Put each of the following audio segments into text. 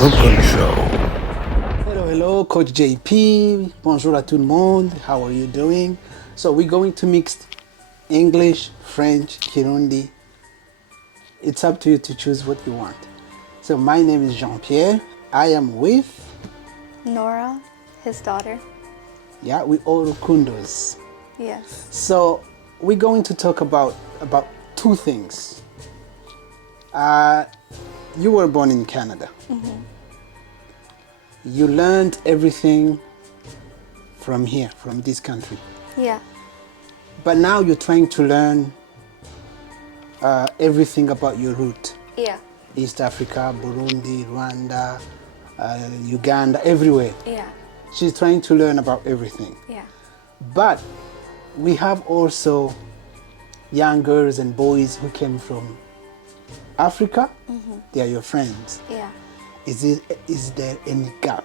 Cooking Show. Hello, Coach JP. Bonjour à tout le monde. How are you doing? So we're going to mix English, French, Kirundi. It's up to you to choose what you want. So my name is Jean-Pierre. I am with Nora, his daughter. Yeah, we all Kundos. Yes. So we're going to talk about two things. You were born in Canada. Mm-hmm. You learned everything from here, from this country. Yeah. But now you're trying to learn everything about your root. Yeah. East Africa, Burundi, Rwanda, Uganda, everywhere. Yeah. She's trying to learn about everything. Yeah. But we have also young girls and boys who came from Africa. Mm-hmm. They are your friends. Yeah. Is there any gap?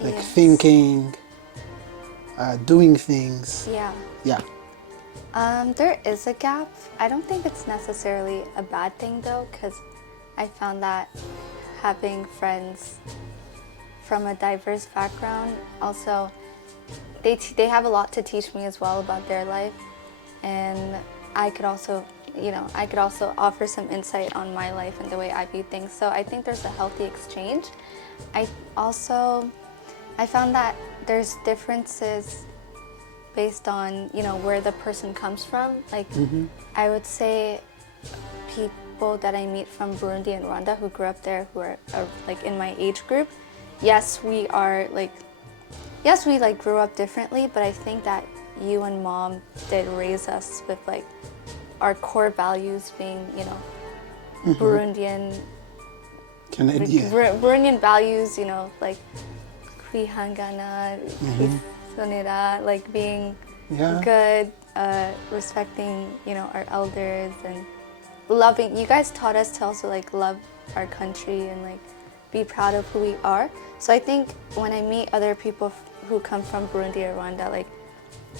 Like Yes. thinking, doing things? Yeah. Yeah. There is a gap. I don't think it's necessarily a bad thing though, because I found that having friends from a diverse background also, they have a lot to teach me as well about their life, and I could also offer some insight on my life and the way I view things. So I think there's a healthy exchange. I found that there's differences based on, where the person comes from. Like, I would say people that I meet from Burundi and Rwanda who grew up there, who are like in my age group, yes, we grew up differently, but I think that you and mom did raise us with like our core values being, Burundian, Canadian. Burundian values, like kwihangana, kwisonera, like being good, respecting, our elders, and loving. You guys taught us to also like love our country and like be proud of who we are. So I think when I meet other people who come from Burundi or Rwanda, like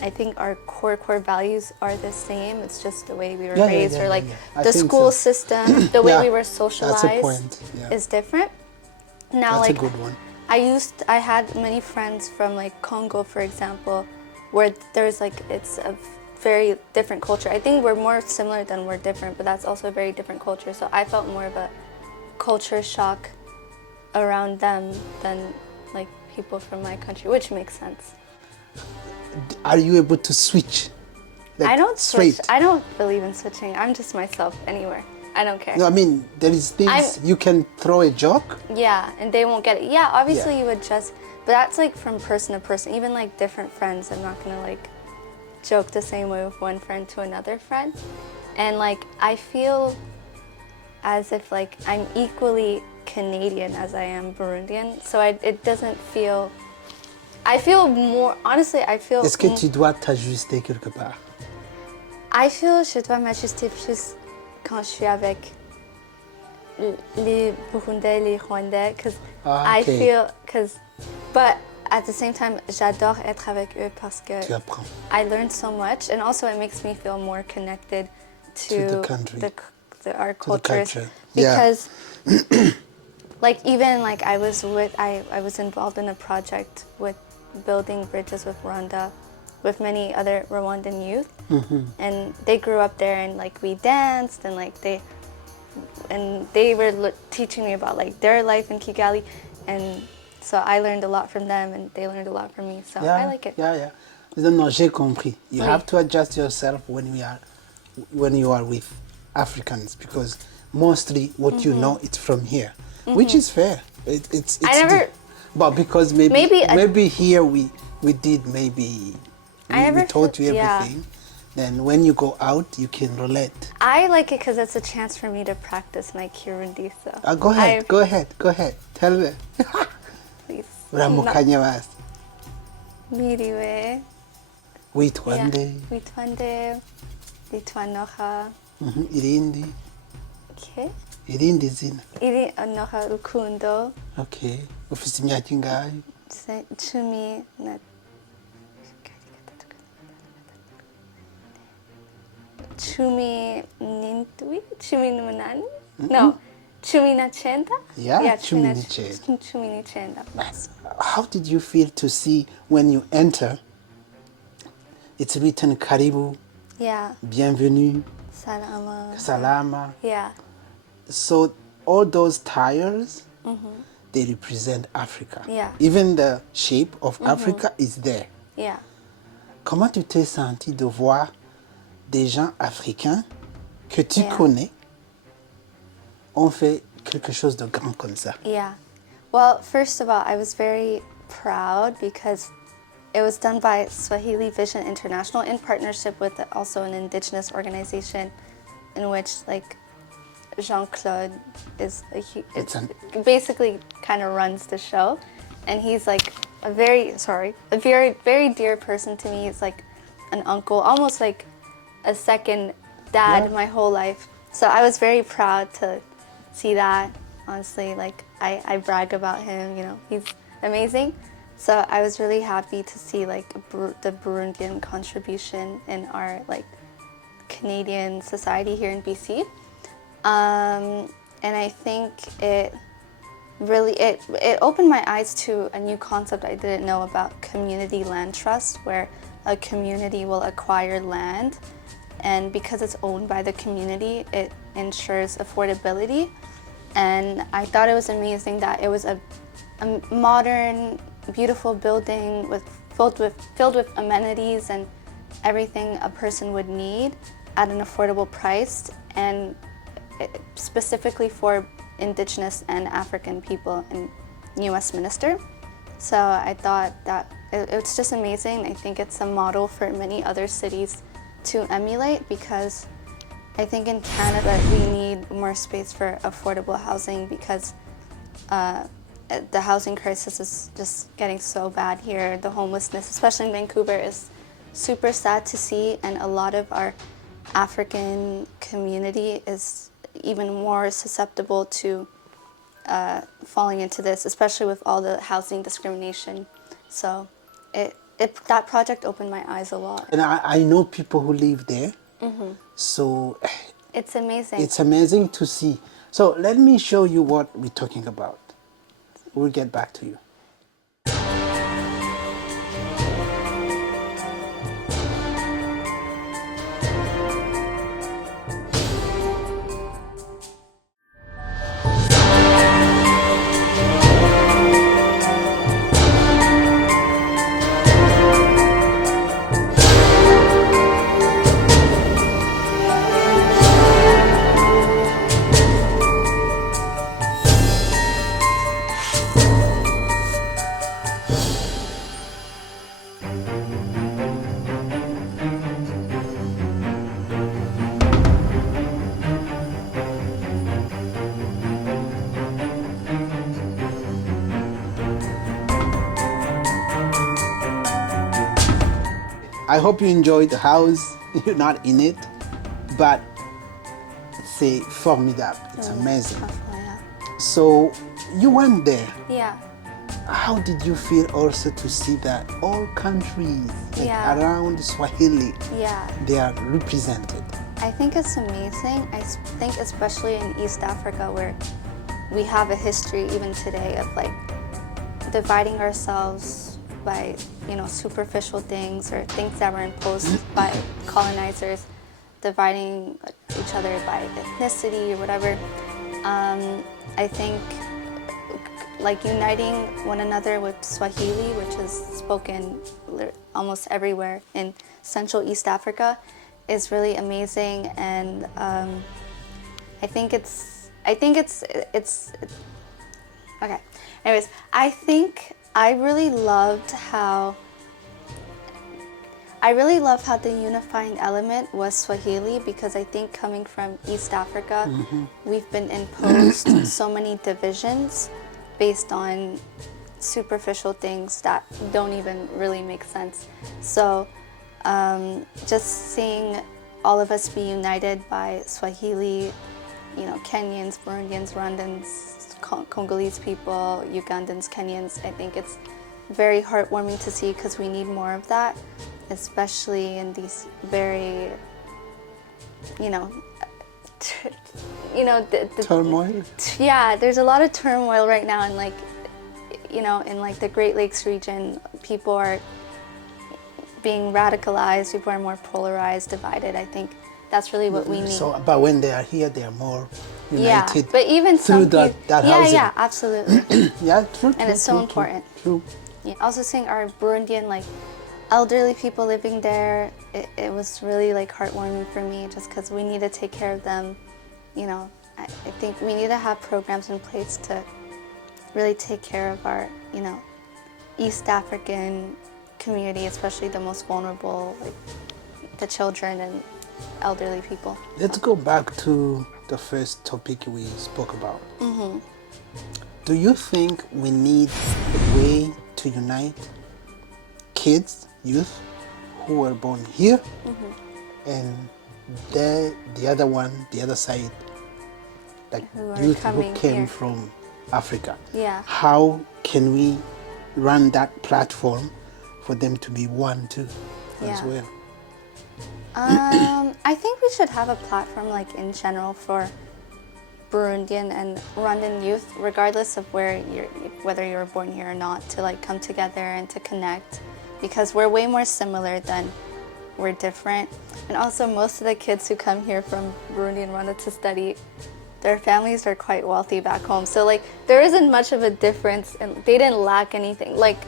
I think our core values are the same. It's just the way we were raised, or like the school system, the way we were socialized is different. Now, that's like a good one. I had many friends from like Congo, for example, where there's like, it's a very different culture. I think we're more similar than we're different, but that's also a very different culture. So I felt more of a culture shock around them than like people from my country, which makes sense. Are you able to switch? Like I don't straight? switch. I don't believe in switching. I'm just myself anywhere. I don't care. No, I mean, there is things you can throw a joke. Yeah, and they won't get it. Yeah, obviously you adjust, but that's like from person to person. Even like different friends, I'm not gonna like joke the same way with one friend to another friend. And like I feel as if like I'm equally Canadian as I am Burundian, so it doesn't feel. I feel more, honestly, I feel... Est-ce que tu dois t'ajuster quelque part? I feel je dois m'ajuster plus quand je suis avec les Burundais, les Rwandais, because I feel, but at the same time, j'adore être avec eux parce que Tu apprends. I learned so much, and also it makes me feel more connected to the country, our to the cultures, culture. because like even like I was involved in a project with building bridges with Rwanda, with many other Rwandan youth, and they grew up there, and like we danced, and like they were teaching me about like their life in Kigali, and so I learned a lot from them, and they learned a lot from me. So I like it. Yeah. Non, j'ai compris. You have to adjust yourself when you are with Africans, because mostly what you know it's from here, which is fair. It's but because maybe here we taught you everything. Then when you go out, you can relate. I like it because it's a chance for me to practice my Kirundi. So go ahead. Tell me. Please. Uramukanya basi. Miriwe. Witwande. Witwande. Litwanoha. Irindi. Okay. Irindi zina. Iri anoha rukundo. Okay. Ufite imyaka ingahe? 10 na Chumi n'indwi, 18. No, Chuminachenda? Yeah, Chuminachenda. How did you feel to see when you enter, it's written Karibu, Yeah. Bienvenue, Salama. Salama. Yeah. So all those tires, they represent Africa. Yeah. Even the shape of Africa is there. Yeah. Comment tu t'es senti de voir des gens africains que tu connais ont fait quelque chose de grand comme ça? Yeah. Well, first of all, I was very proud because it was done by Swahili Vision International in partnership with also an indigenous organization in which like Jean-Claude is basically kind of runs the show, and he's like a very dear person to me. He's like an uncle, almost like a second dad my whole life. So I was very proud to see that. Honestly, like I brag about him, you know, he's amazing. So I was really happy to see like the Burundian contribution in our like Canadian society here in BC. And I think it really, it opened my eyes to a new concept I didn't know about community land trust, where a community will acquire land, and because it's owned by the community, it ensures affordability. And I thought it was amazing that it was a modern, beautiful building filled with amenities and everything a person would need at an affordable price, and specifically for Indigenous and African people in New Westminster. So I thought that it's just amazing. I think it's a model for many other cities to emulate, because I think in Canada we need more space for affordable housing, because the housing crisis is just getting so bad here. The homelessness, especially in Vancouver, is super sad to see, and a lot of our African community is even more susceptible to falling into this, especially with all the housing discrimination. So that project opened my eyes a lot. And I know people who live there, so it's amazing. It's amazing to see. So let me show you what we're talking about. We'll get back to you. I hope you enjoyed the house. You're not in it, but c'est formidable. It's amazing. Yeah. So you went there. Yeah. How did you feel also to see that all countries like around Swahili, they are represented? I think it's amazing. I think especially in East Africa, where we have a history even today of like dividing ourselves by, you know, superficial things or things that were imposed by colonizers, dividing each other by ethnicity or whatever. I think like uniting one another with Swahili, which is spoken almost everywhere in Central East Africa, is really amazing. And I think it's okay. Anyways, I really loved how the unifying element was Swahili, because I think coming from East Africa, we've been imposed so many divisions based on superficial things that don't even really make sense. So just seeing all of us be united by Swahili, you know, Kenyans, Burundians, Rwandans, Congolese people, Ugandans, Kenyans, I think it's very heartwarming to see, because we need more of that, especially in these very, you know, you know, the turmoil. Yeah, there's a lot of turmoil right now, and like, you know, in like the Great Lakes region, people are being radicalized. People are more polarized, divided. I think that's really what we need. So, but when they are here, they are more united. Yeah, but even through some that, people, that yeah, housing. yeah, absolutely. Yeah, true. And it's so important. True. Yeah. Also seeing our Burundian like elderly people living there, it was really like heartwarming for me, just because we need to take care of them. You know, I think we need to have programs in place to really take care of our, you know, East African community, especially the most vulnerable, like the children and elderly people. Let's go back to the first topic we spoke about. Do you think we need a way to unite kids, youth, who were born here, and the other one, the other side, like youth who came here from Africa? Yeah. How can we run that platform for them to be one too, as Yeah. well? I think we should have a platform like in general for Burundian and Rwandan youth, regardless of whether you were born here or not, to like come together and to connect, because we're way more similar than we're different. And also most of the kids who come here from Burundi and Rwanda to study, their families are quite wealthy back home. So like there isn't much of a difference, and they didn't lack anything. Like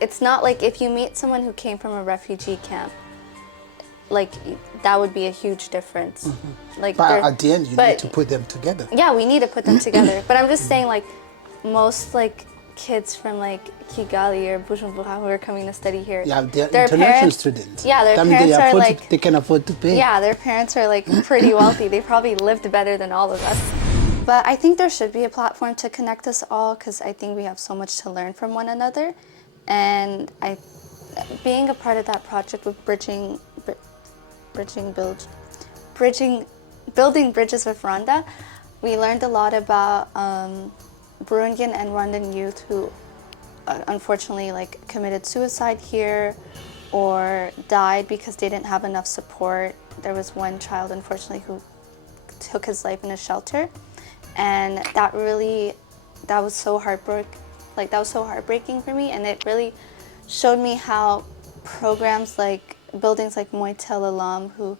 it's not like if you meet someone who came from a refugee camp, like that would be a huge difference. Like, but at the end, you need to put them together. Yeah, we need to put them together. But I'm just saying, like most like kids from like Kigali or Bujumbura who are coming to study here. Yeah, they're their international parents, students. Yeah, their that means parents are like they can afford to pay. Yeah, their parents are like pretty wealthy. They probably lived better than all of us. But I think there should be a platform to connect us all, because I think we have so much to learn from one another. And being a part of that project with building bridges with Rwanda, we learned a lot about Burundian and Rwandan youth who unfortunately like committed suicide here or died because they didn't have enough support. There was one child, unfortunately, who took his life in a shelter, and that was so heartbreaking for me, and it really showed me how programs like buildings like Moitel Alam, who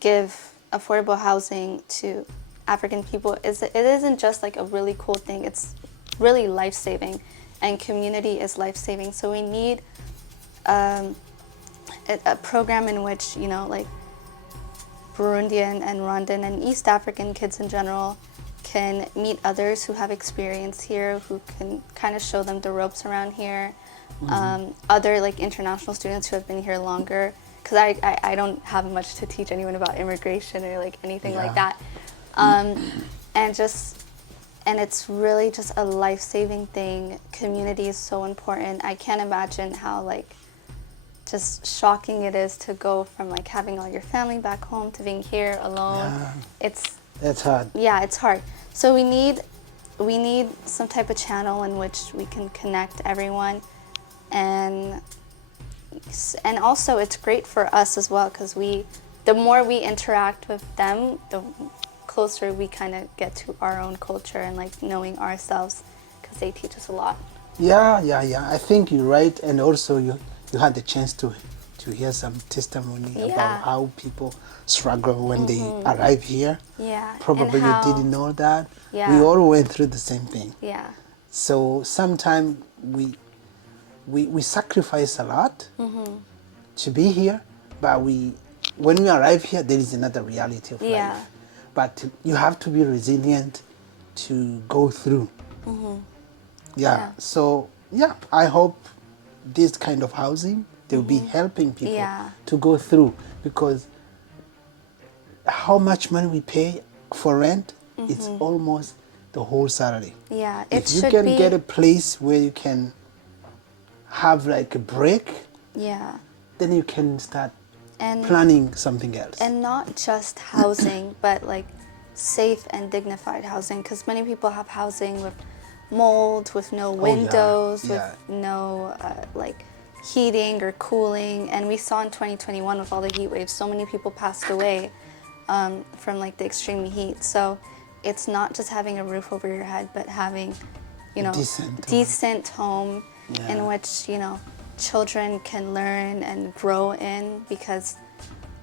give affordable housing to African people, it isn't just like a really cool thing, it's really life-saving, and community is life-saving. So we need a program in which, you know, like Burundian and Rwandan and East African kids in general can meet others who have experience here, who can kind of show them the ropes around here. Other like international students who have been here longer, because I don't have much to teach anyone about immigration or like anything like that. And it's really just a life-saving thing. Community is so important. I can't imagine how like just shocking it is to go from like having all your family back home to being here alone. Yeah. That's hard. Yeah, it's hard. So we need some type of channel in which we can connect everyone, and also it's great for us as well, because the more we interact with them, the closer we kind of get to our own culture and like knowing ourselves, because they teach us a lot. Yeah. I think you're right, and also you had the chance to hear some testimony about how people struggle when they arrive here. Yeah. Probably you didn't know that. Yeah. We all went through the same thing. Yeah. So sometimes we sacrifice a lot to be here, but when we arrive here, there is another reality of life. But you have to be resilient to go through. So I hope this kind of housing, they'll be helping people to go through, because how much money we pay for rent, it's almost the whole salary. Yeah, if you can get a place where you can have like a break, then you can start planning something else. And not just housing, but like safe and dignified housing, because many people have housing with mold, with no windows, with no like heating or cooling. And we saw in 2021 with all the heat waves, so many people passed away from like the extreme heat. So it's not just having a roof over your head, but having, you know, decent home in which, you know, children can learn and grow in. Because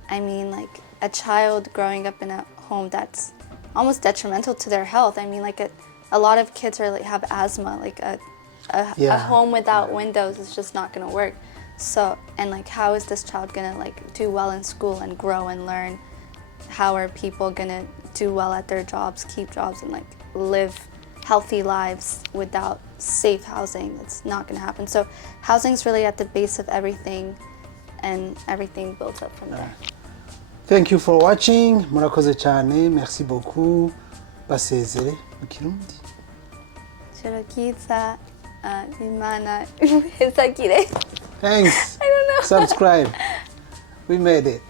I mean, like, a child growing up in a home that's almost detrimental to their health. I mean, like, a lot of kids are like have asthma. Like a home without windows is just not gonna work. So, and like, how is this child gonna like do well in school and grow and learn? How are people gonna do well at their jobs, keep jobs, and like live healthy lives without safe housing? It's not gonna happen. So housing's really at the base of everything, and everything built up from there. Thank you for watching. Murakoze cyane. Merci beaucoup. Basezere mu Kirundi. Chorokiza, Imana, Hezagire. Thanks. I don't know. Subscribe. We made it.